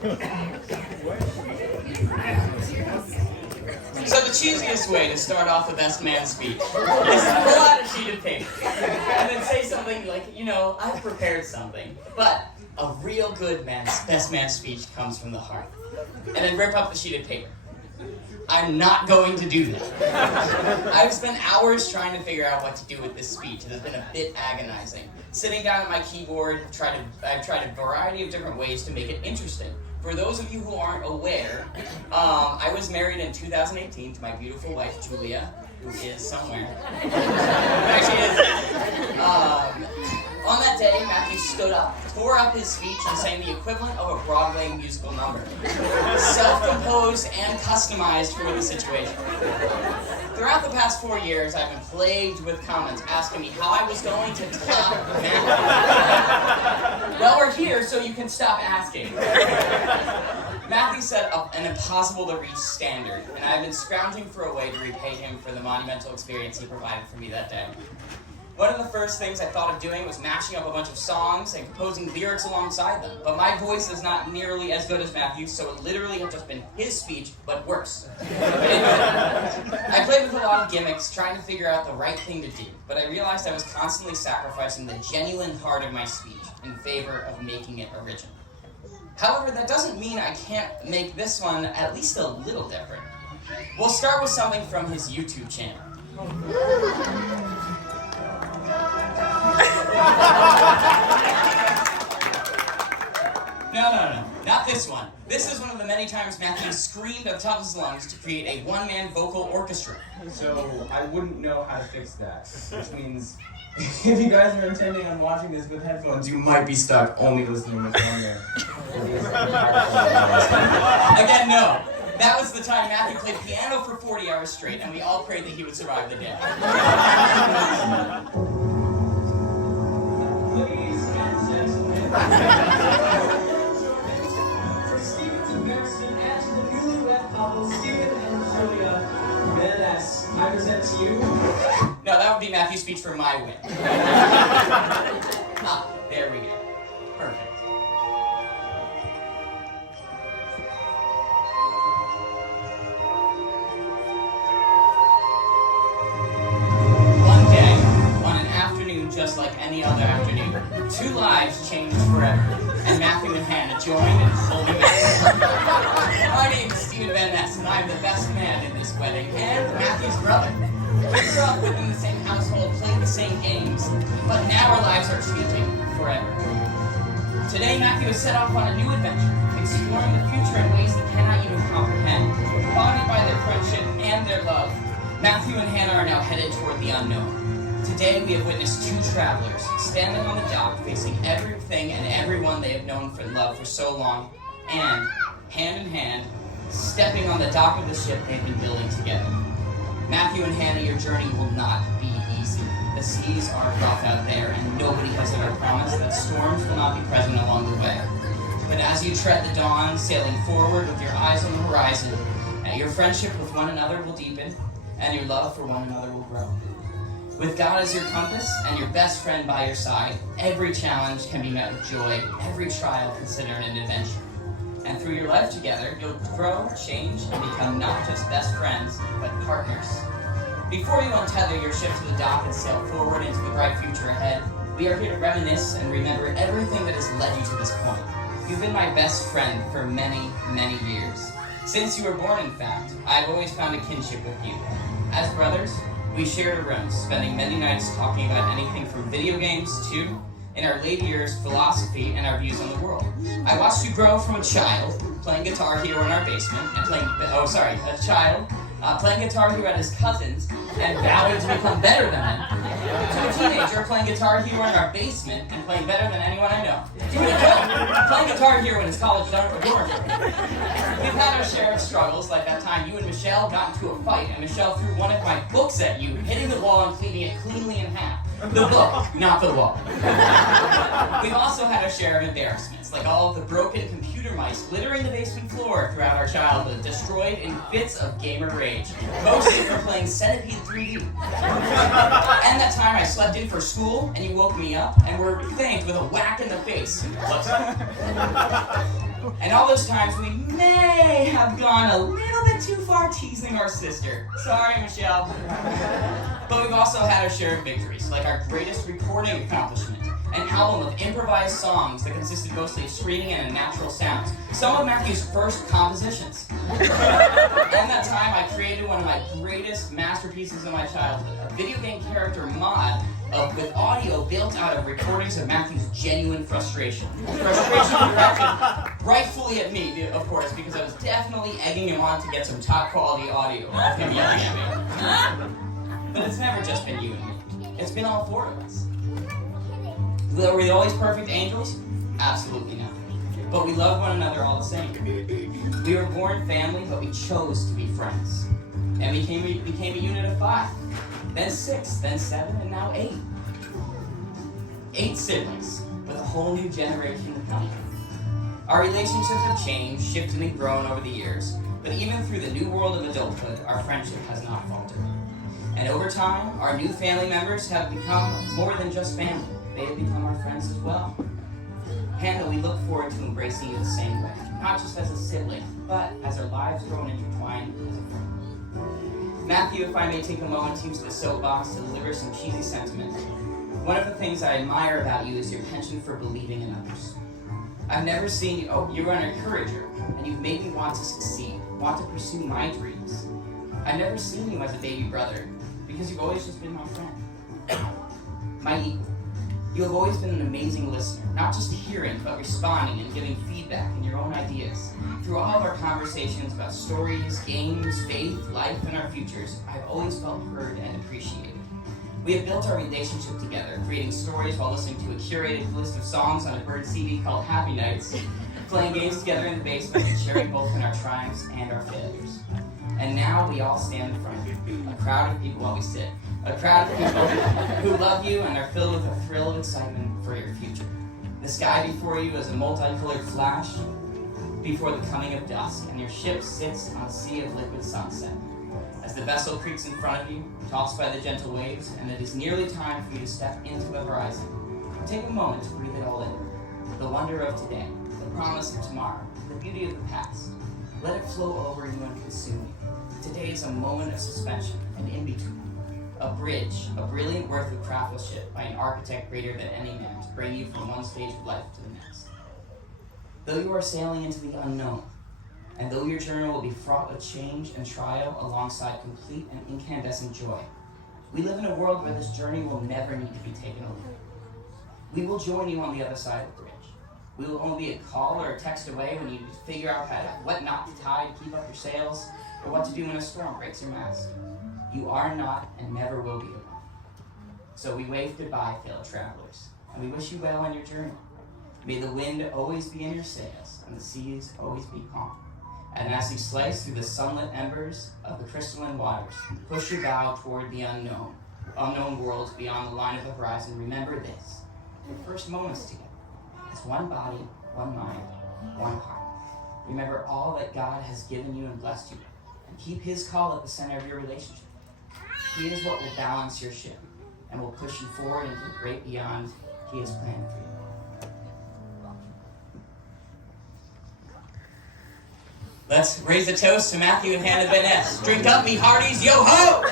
So the cheesiest way to start off the best man speech is to pull out a sheet of paper and then say something like, I've prepared something, but a real good best man speech comes from the heart. And then rip up the sheet of paper. I'm not going to do that. I've spent hours trying to figure out what to do with this speech. It has been a bit agonizing. Sitting down at my keyboard, I've tried a variety of different ways to make it interesting. For those of you who aren't aware, I was married in 2018 to my beautiful wife, Julia, who is somewhere. Actually is. On that day, Matthew stood up, tore up his speech, and sang the equivalent of a Broadway musical number. Self-composed and customized for the situation. Throughout the past 4 years, I've been plagued with comments asking me how I was going to top Matthew. Well, we're here, so you can stop asking. Matthew set up an impossible-to-reach standard, and I've been scrounging for a way to repay him for the monumental experience he provided for me that day. One of the first things I thought of doing was mashing up a bunch of songs and composing lyrics alongside them. But my voice is not nearly as good as Matthew's, so it literally had just been his speech, but worse. I played with a lot of gimmicks, trying to figure out the right thing to do, but I realized I was constantly sacrificing the genuine heart of my speech in favor of making it original. However, that doesn't mean I can't make this one at least a little different. We'll start with something from his YouTube channel. No, not this one. This is one of the many times Matthew screamed at the top of his lungs to create a one-man vocal orchestra. So I wouldn't know how to fix that, which means if you guys are intending on watching this with headphones, you might be stuck only listening with one man. Again, no. That was the time Matthew played piano for 40 hours straight, and we all prayed that he would survive the day. Ladies and gentlemen, for Stephen's embarrassment and to the newlywed couple, Stephen and Julia Van Ness, I present to you. No, that would be Matthew's speech for my win. There we go. Perfect. One day, on an afternoon just like any other afternoon, two lives changed forever, and Matthew and Hannah joined in holy marriage. My name is Stephen Van Ness, and I'm the best man in this wedding, and Matthew's brother. We grew up within the same household, played the same games, but now our lives are changing forever. Today, Matthew has set off on a new adventure, exploring the future in ways he cannot even comprehend. Bonded by their friendship and their love, Matthew and Hannah are now headed toward the unknown. Today, we have witnessed two travelers standing on the dock, facing everything and everyone they have known and loved for so long, and, hand in hand, stepping on the dock of the ship they've been building together. Matthew and Hannah, your journey will not be easy. The seas are rough out there, and nobody has ever promised that storms will not be present along the way. But as you tread the dawn, sailing forward with your eyes on the horizon, your friendship with one another will deepen, and your love for one another will grow. With God as your compass and your best friend by your side, every challenge can be met with joy, every trial considered an adventure. And through your life together, you'll grow, change, and become not just best friends, but partners. Before you untether your ship to the dock and sail forward into the bright future ahead, we are here to reminisce and remember everything that has led you to this point. You've been my best friend for many, many years. Since you were born, in fact, I've always found a kinship with you. As brothers, we shared a room, spending many nights talking about anything from video games to, in our later years, philosophy and our views on the world. I watched you grow from a child, playing Guitar Hero in our basement, and playing Guitar Hero at his cousin's, and vowing to become better than him, to a teenager playing Guitar Hero in our basement and playing better than anyone I know, to an adult playing Guitar Hero in his college dormitory. We've had our share of struggles, like that time you and Michelle got into a fight, and Michelle threw one of my books at you, hitting the wall and cleaning it cleanly in half. The book, not the wall. We've also had our share of embarrassments, like all of the broken computer mice littering the basement floor throughout our childhood, destroyed in fits of gamer rage, mostly from playing Centipede 3D. And that time I slept in for school, and you woke me up, and were thanked with a whack in the face. And all those times we may have gone a little bit too far teasing our sister. Sorry, Michelle. But we've also had our share of victories, like our greatest recording accomplishment, an album of improvised songs that consisted mostly of screaming and natural sounds. Some of Matthew's first compositions. And that time I created one of my greatest masterpieces of my childhood, a video game character mod with audio built out of recordings of Matthew's genuine frustration. Frustration directed rightfully at me, of course, because I was definitely egging him on to get some top quality audio of him yelling at me. But it's never just been you and me. It's been all four of us. Were we always perfect angels? Absolutely not. But we love one another all the same. We were born family, but we chose to be friends. And we became a unit of 5. Then 6, then 7, and now 8. 8 siblings, with a whole new generation to come. Our relationships have changed, shifted, and grown over the years, but even through the new world of adulthood, our friendship has not faltered. And over time, our new family members have become more than just family. They have become our friends as well. Hannah, we look forward to embracing you the same way, not just as a sibling, but as our lives grow and intertwine as a friend. Matthew, if I may take a moment to use the soapbox to deliver some cheesy sentiment, one of the things I admire about you is your penchant for believing in others. I've never seen you, you're an encourager, and you've made me want to succeed, want to pursue my dreams. I've never seen you as a baby brother, because you've always just been my friend. My equal. You have always been an amazing listener, not just hearing, but responding and giving feedback and your own ideas. Through all of our conversations about stories, games, faith, life, and our futures, I've always felt heard and appreciated. We have built our relationship together, creating stories while listening to a curated list of songs on a bird CD called Happy Nights, playing games together in the basement and sharing both in our triumphs and our failures. And now we all stand in front of you, a crowd of people while we sit. A crowd of people who love you and are filled with a thrill of excitement for your future. The sky before you is a multicolored flash before the coming of dusk, and your ship sits on a sea of liquid sunset. As the vessel creaks in front of you, tossed by the gentle waves, and it is nearly time for you to step into the horizon, take a moment to breathe it all in. The wonder of today, the promise of tomorrow, the beauty of the past. Let it flow over you and consume you. Today is a moment of suspension, an in-between. A bridge, a brilliant work of craftsmanship by an architect greater than any man to bring you from one stage of life to the next. Though you are sailing into the unknown, and though your journey will be fraught with change and trial alongside complete and incandescent joy, we live in a world where this journey will never need to be taken away. We will join you on the other side of the bridge. We will only be a call or a text away when you figure out what knot to tie to keep up your sails, or what to do when a storm breaks your mast. You are not and never will be alone. So we wave goodbye, fellow travelers, and we wish you well on your journey. May the wind always be in your sails, and the seas always be calm. And as you slice through the sunlit embers of the crystalline waters, push your bow toward the unknown worlds beyond the line of the horizon. Remember this: your first moments together, as one body, one mind, one heart. Remember all that God has given you and blessed you with, and keep His call at the center of your relationship. He is what will balance your ship and will push you forward into the great beyond He has planned for you. Let's raise a toast to Matthew and Hannah Van Ness. Drink up, me hearties, yo ho!